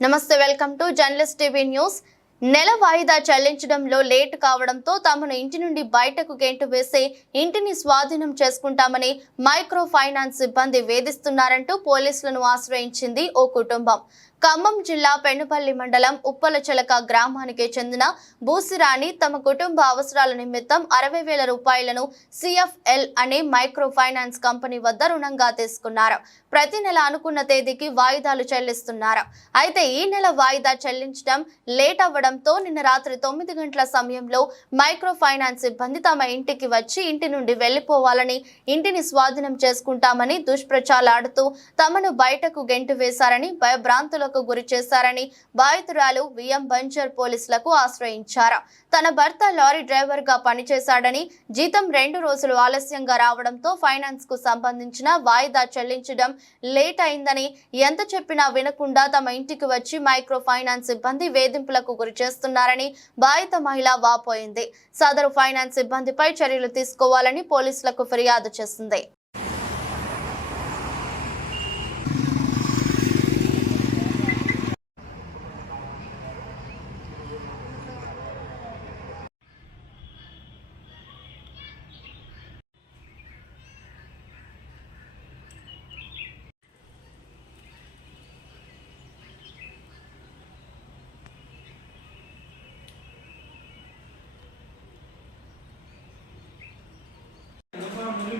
నమస్తే, welcome to journalist TV news. నెల వాయిదా చెల్లించడంలో లేట్ కావడంతో తమను ఇంటి నుండి బయటకు గెంటు వేసి ఇంటిని స్వాధీనం చేసుకుంటామని మైక్రో ఫైనాన్స్ సిబ్బంది వేధిస్తున్నారంటూ పోలీసులను ఆశ్రయించింది ఓ కుటుంబం. ఖమ్మం జిల్లా పెనుపల్లి మండలం ఉప్పలచెలక గ్రామానికి చెందిన బూసిరాణి తమ కుటుంబ అవసరాల నిమిత్తం 60,000 రూపాయలను CFL అనే మైక్రో ఫైనాన్స్ కంపెనీ వద్ద రుణంగా తీసుకున్నారు. ప్రతి నెల అనుకున్న తేదీకి వాయిదాలు చెల్లిస్తున్నారు. అయితే ఈ నెల వాయిదా చెల్లించడం లేట్ అవ్వడంతో నిన్న రాత్రి 9 గంటల సమయంలో మైక్రో ఫైనాన్స్ సిబ్బంది తమ ఇంటికి వచ్చి ఇంటి నుండి వెళ్లిపోవాలని, ఇంటిని స్వాధీనం చేసుకుంటామని దుష్ప్రచారాడుతూ తమను బయటకు గెంటు వేశారని, భయభ్రాంతులకు గురి చేశారని బాధితురాలు విఎం బంజర్ పోలీసులకు ఆశ్రయించారు. తన భర్త లారీ డ్రైవర్ గా పనిచేశాడని, జీతం 2 రోజులు ఆలస్యంగా రావడంతో ఫైనాన్స్ కు సంబంధించిన వాయిదా చెల్లించడం లేట్ అయిందని, ఎంత చెప్పినా వినకుండా తమ ఇంటికి వచ్చి మైక్రో ఫైనాన్స్ సిబ్బంది వేధింపులకు గురి చేస్తున్నారని బాధిత మహిళ వాపోయింది. సదరు ఫైనాన్స్ సిబ్బందిపై చర్యలు తీసుకోవాలని పోలీసులకు ఫిర్యాదు చేసింది.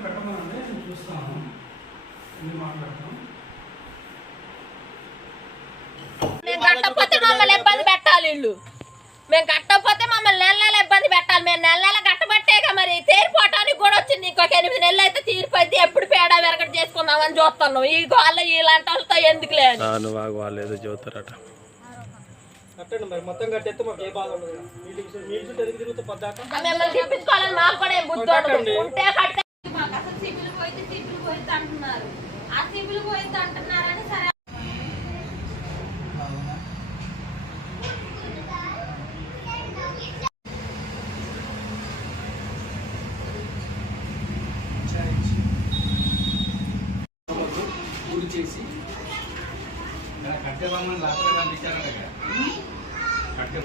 పెట్టమని చూస్తాను, మాట్లాడతాం. మేము కట్టకపోతే మమ్మల్ని ఇబ్బంది పెట్టాలి. ఇల్లు మేము కట్టకపోతే మమ్మల్ని నెల నెల ఇబ్బంది పెట్టాలి. మేము నెల నెల కట్టబట్టేగా మరి తీరిపోవటానికి కూడా వచ్చింది. ఇంకొక 8 నెలలు అయితే తీరిపోద్ది. ఎప్పుడు పేడ వెరగట చేసుకుందామని చూస్తున్నాం. ఈ గోళ్ళ ఇలాంటి వాళ్ళతో ఎందుకు లేదు. కట్టండి మరి, మొత్తం కట్టేస్తే మాకు ఏ బాధ ఉండదు. మిమ్మల్ని తిప్పించుకోవాలని మాకు కూడా ఏం బుద్ధి ఉండదు. ఉంటే కట్టే మాకు అసలు సిబిల్ పోయితే అంటున్నారు. ఆ సిబిల్ పోయితే అంటున్నారని సరే చేసి కట్టేమని లాస్ట్ పంపించారంట కదా. కట్టే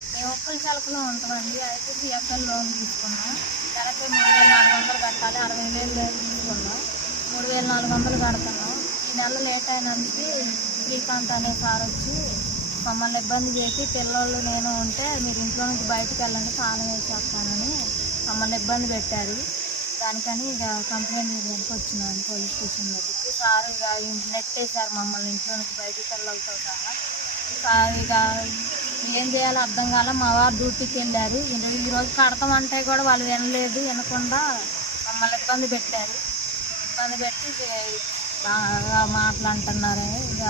మేము ఉప్పలచెలకలో ఉంటామండి. అయితే CFL లోన్ తీసుకున్నాం. నెలకి 3,400 కట్టాలి. 60,000 తీసుకున్నాం. 3,400 కడుతున్నాం. ఈ నెల లేట్ అయినందుకు శ్రీకాంత్ అనే సార్ వచ్చి మమ్మల్ని ఇబ్బంది చేసి, పిల్లలు నేను ఉంటే మీరు ఇంట్లో నుంచి బయటకు వెళ్ళండి, తాళం వేసేస్తానని మమ్మల్ని ఇబ్బంది పెట్టారు. దానికని ఇక కంప్లైంట్ చేయడానికి వచ్చినాను పోలీస్ స్టేషన్ దగ్గరికి. సార్ ఇక నెట్టేశారు మమ్మల్ని ఇంట్లో నుంచి బయటకు పిల్లలతో సహా. ఇక ఏం చేయాలో అర్థం కాల. మా వారు డ్యూటీకి వెళ్ళారు. ఈరోజు కడతామంటే కూడా వాళ్ళు వినలేదు. వినకుండా మమ్మల్ని ఇబ్బంది పెట్టారు. ఇబ్బంది పెట్టి బాగా మాట్లాడుతున్నారు. ఇక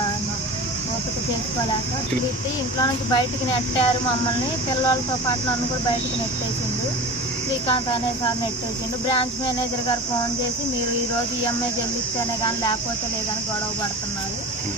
ఓపిక చేసుకోలేక తిరిగి ఇంట్లో నుంచి బయటికి నెట్టారు మమ్మల్ని. పిల్లలతో పాటు నన్ను కూడా బయటికి నెట్టేసిండు. శ్రీకాంత్ అనే సార్ నెట్టేసిండు. బ్రాంచ్ మేనేజర్ గారు ఫోన్ చేసి మీరు ఈరోజు EMI చెల్లిస్తేనే కానీ లేకపోతే లేదని గొడవ పడుతున్నారు.